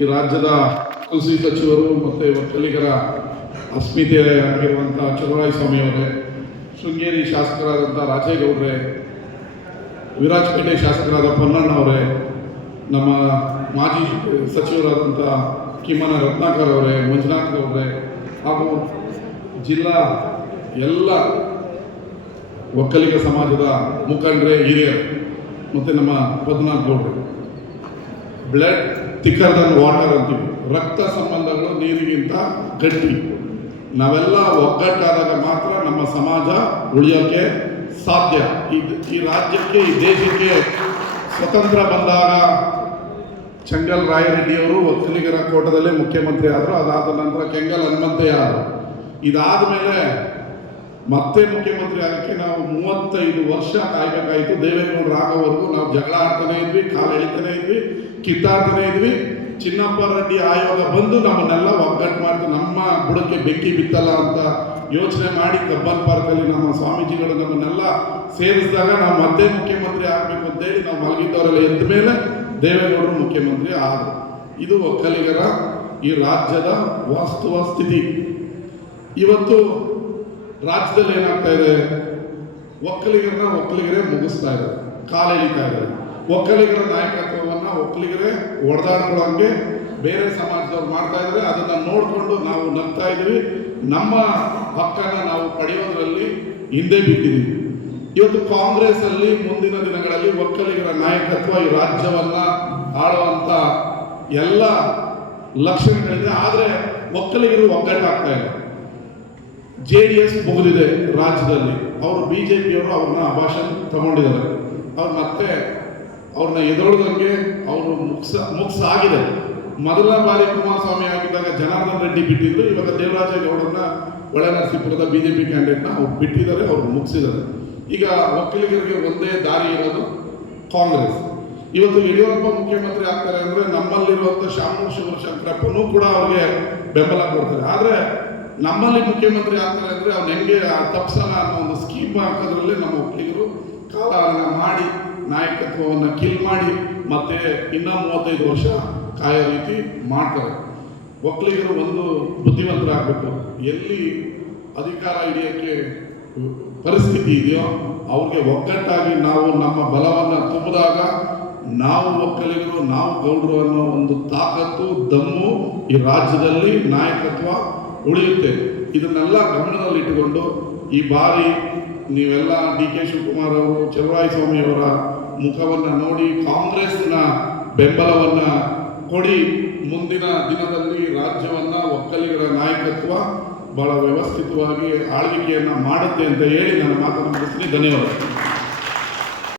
ಈ ರಾಜ್ಯದ ಕೃಷಿ ಸಚಿವರು ಮತ್ತು ಒಕ್ಕಲಿಗರ ಅಸ್ಮಿತೆ ಆಗಿರುವಂಥ ಚಲುವರಾಯ ಸ್ವಾಮಿಯವರೇ ಶೃಂಗೇರಿ ಶಾಸಕರಾದಂಥ ರಾಜೇಗೌಡ್ರೆ, ವಿರಾಜಪೇಟೆ ಶಾಸಕರಾದ ಪೊನ್ನಣ್ಣವರೇ, ನಮ್ಮ ಮಾಜಿ ಸಚಿವರಾದಂಥ ಕಿಮ್ಮನ ರತ್ನಾಕರ್ ಅವರೇ, ಮಂಜುನಾಥ್ ಅವರೇ ಹಾಗೂ ಜಿಲ್ಲಾ ಎಲ್ಲ ಒಕ್ಕಲಿಗ ಸಮಾಜದ ಮುಖಂಡರೇ, ಹಿರಿಯರು ಮತ್ತು ನಮ್ಮ ಪದ್ಮನಾಥ್ ಗೌಡ್ರು. ಬ್ಲಡ್ ಥಿಕ್ಕರ್ ದನ್ ವಾಟರ್ ಅಂತೀವಿ. ರಕ್ತ ಸಂಬಂಧಗಳು ನೀರಿಗಿಂತ ಗಟ್ಟಿ. ನಾವೆಲ್ಲ ಒಗ್ಗಟ್ಟಾದಾಗ ಮಾತ್ರ ನಮ್ಮ ಸಮಾಜ ಉಳಿಯೋಕ್ಕೆ ಸಾಧ್ಯ. ಈ ಈ ರಾಜ್ಯಕ್ಕೆ, ಈ ದೇಶಕ್ಕೆ ಸ್ವತಂತ್ರ ಬಂದಾಗ ಚಂಗಲ್ ರಾಯರೆಡ್ಡಿಯವರು ಒಕ್ಕಲಿಗರ ಕೋಟದಲ್ಲೇ ಮುಖ್ಯಮಂತ್ರಿ ಆದರು, ಅದಾದ ನಂತರ ಕೆಂಗಲ್ ಹನುಮಂತಯ್ಯ ಆದರು. ಇದಾದ ಮೇಲೆ ಮತ್ತೆ ಮುಖ್ಯಮಂತ್ರಿ ಆಗಕ್ಕೆ ನಾವು ಮೂವತ್ತೈದು ವರ್ಷ ಕಾಯ್ಬೇಕಾಯಿತು. ದೇವೇಗೌಡರು ಆಗೋವರೆಗೂ ನಾವು ಜಗಳ ಆಡ್ತಾನೆ ಇದ್ವಿ, ಕಾಲು ಎಳಿತಾನೆ ಇದ್ವಿ, ಕಿತ್ತಾಡ್ತಾನೆ ಇದ್ವಿ. ಚಿನ್ನಪ್ಪ ರೆಡ್ಡಿ ಆಯೋಗ ಬಂದು ನಮ್ಮನ್ನೆಲ್ಲ ಒಗ್ಗಟ್ಟು ಮಾಡ್ತು ನಮ್ಮ ಬುಡಕ್ಕೆ ಬೆಂಕಿ ಬಿತ್ತಲ್ಲ ಅಂತ ಯೋಚನೆ ಮಾಡಿ ಕಬ್ಬನ್ ಪಾರ್ಕಲ್ಲಿ ನಮ್ಮ ಸ್ವಾಮೀಜಿಗಳು ನಮ್ಮನ್ನೆಲ್ಲ ಸೇರಿಸಿದಾಗ ನಾವು ಮತ್ತೆ ಮುಖ್ಯಮಂತ್ರಿ ಆಗಬೇಕು ಅಂತೇಳಿ ನಾವು ಮಲಗಿದ್ದವರೆಲ್ಲ ಎದ್ದ ಮೇಲೆ ದೇವೇಗೌಡರು ಮುಖ್ಯಮಂತ್ರಿ ಆದರು. ಇದು ಒಕ್ಕಲಿಗರ ಈ ರಾಜ್ಯದ ವಾಸ್ತವ ಸ್ಥಿತಿ. ಇವತ್ತು ರಾಜ್ಯದಲ್ಲಿ ಏನಾಗ್ತಾ ಇದೆ? ಒಕ್ಕಲಿಗರನ್ನ ಒಕ್ಕಲಿಗರೇ ಮುಗಿಸ್ತಾ ಇದ್ದಾರೆ ಕಾಲೆಳಿತಾ ಇದ್ದಾರೆ. ಒಕ್ಕಲಿಗರ ನಾಯಕತ್ವವನ್ನ ಒಕ್ಕಲಿಗರೇ ಒಡೆದಾಡ್ಕೊಳ್ಳೋಂಗೆ ಬೇರೆ ಸಮಾಜದವ್ರು ಮಾಡ್ತಾ ಇದ್ದಾರೆ. ಅದನ್ನ ನೋಡಿಕೊಂಡು ನಾವು ನಗ್ತಾ ಇದ್ದೀವಿ. ನಮ್ಮ ಹಕ್ಕನ್ನ ನಾವು ಪಡೆಯೋದ್ರಲ್ಲಿ ಹಿಂದೆ ಬಿಟ್ಟಿದ್ದೀವಿ. ಇವತ್ತು ಕಾಂಗ್ರೆಸ್ ಅಲ್ಲಿ ಮುಂದಿನ ದಿನಗಳಲ್ಲಿ ಒಕ್ಕಲಿಗರ ನಾಯಕತ್ವ ಈ ರಾಜ್ಯವನ್ನ ಆಳುವಂತ ಎಲ್ಲ ಲಕ್ಷಣಗಳಿದೆ. ಆದರೆ ಒಕ್ಕಲಿಗರು ಒಗ್ಗಟ್ಟಾಗ್ತಾ ಇಲ್ಲ. ಜೆ ಡಿ ಎಸ್ ಮುಗಿದಿದೆ ರಾಜ್ಯದಲ್ಲಿ. ಅವರು ಬಿ ಜೆ ಪಿಯವರು ಅವ್ರನ್ನ ಭಾಷಣ ತಗೊಂಡಿದ್ದಾರೆ. ಅವ್ರು ಮತ್ತೆ ಅವ್ರನ್ನ ಎದುರುದಂಗೆ ಅವರು ಮುಗ್ಸ ಮುಗ್ಸ ಆಗಿದೆ ಮೊದಲ ಬಾರಿ ಕುಮಾರಸ್ವಾಮಿ ಆಗಿದ್ದಾಗ ಜನಾರ್ದನ್ ರೆಡ್ಡಿ ಬಿಟ್ಟಿದ್ರು ಇವಾಗ ದೇವರಾಜೇಗೌಡರನ್ನ ಒಳನರಸೀಪುರದ ಬಿ ಜೆ ಪಿ ಕ್ಯಾಂಡಿಡೇಟ್ನ ಅವ್ರು ಬಿಟ್ಟಿದ್ದಾರೆ, ಅವ್ರು ಮುಗಿಸಿದ್ದಾರೆ. ಈಗ ಒಕ್ಕಲಿಗರಿಗೆ ಒಂದೇ ದಾರಿ ಇರೋದು ಕಾಂಗ್ರೆಸ್. ಇವತ್ತು ಯಡಿಯೂರಪ್ಪ ಮುಖ್ಯಮಂತ್ರಿ ಆಗ್ತಾರೆ ಅಂದ್ರೆ ನಮ್ಮಲ್ಲಿರುವಂಥ ಶಾಮೂರ್ ಶಿವಶಂಕರಪ್ಪನೂ ಕೂಡ ಅವ್ರಿಗೆ ಬೆಂಬಲ ಕೊಡ್ತಾರೆ. ಆದ್ರೆ ನಮ್ಮಲ್ಲಿ ಮುಖ್ಯಮಂತ್ರಿ ಆಗ್ತಾರೆ ಅಂದ್ರೆ ಅವ್ನು ಹೆಂಗೆ ತಪ್ಸನ ಅನ್ನೋ ಒಂದು ಸ್ಕೀಮ್ ಹಾಕೋದ್ರಲ್ಲಿ ನಮ್ಮ ಒಕ್ಕಲಿಗರು ಕಾಲಹರಣ ಮಾಡಿ, ನಾಯಕತ್ವವನ್ನು ಕಿಲ್ ಮಾಡಿ, ಮತ್ತೆ ಇನ್ನ ಮೂವತ್ತೈದು ವರ್ಷ ಕಾಯೋ ರೀತಿ ಮಾಡ್ತಾರೆ. ಒಕ್ಕಲಿಗರು ಒಂದು ಬುದ್ಧಿವಂತರಾಗಬೇಕು. ಎಲ್ಲಿ ಅಧಿಕಾರ ಹಿಡಿಯೋಕ್ಕೆ ಪರಿಸ್ಥಿತಿ ಇದೆಯೋ ಅವ್ರಿಗೆ ಒಗ್ಗಟ್ಟಾಗಿ ನಾವು ನಮ್ಮ ಬಲವನ್ನು ತುಂಬಿದಾಗ ನಾವು ಒಕ್ಕಲಿಗರು, ನಾವು ಗೌಡರು ಅನ್ನೋ ಒಂದು ತಾಕತ್ತು, ದಮ್ಮು ಈ ರಾಜ್ಯದಲ್ಲಿ ನಾಯಕತ್ವ ಉಳಿಯುತ್ತೆ. ಇದನ್ನೆಲ್ಲ ಗಮನದಲ್ಲಿಟ್ಟುಕೊಂಡು ಈ ಬಾರಿ ನೀವೆಲ್ಲ ಡಿ ಕೆ ಶಿವಕುಮಾರ್ ಅವರು ಚಲುವರಾಯ ಸ್ವಾಮಿ ಅವರ ಮುಖವನ್ನು ನೋಡಿ ಕಾಂಗ್ರೆಸ್ನ ಬೆಂಬಲವನ್ನು ಕೊಡಿ. ಮುಂದಿನ ದಿನದಲ್ಲಿ ರಾಜ್ಯವನ್ನು ಒಕ್ಕಲಿಗರ ನಾಯಕತ್ವ ಬಹಳ ವ್ಯವಸ್ಥಿತವಾಗಿ ಆಳ್ವಿಕೆಯನ್ನು ಮಾಡುತ್ತೆ ಅಂತ ಹೇಳಿ ನನ್ನ ಮಾತನ್ನು ಮುಗಿಸ್ತೀನಿ. ಧನ್ಯವಾದ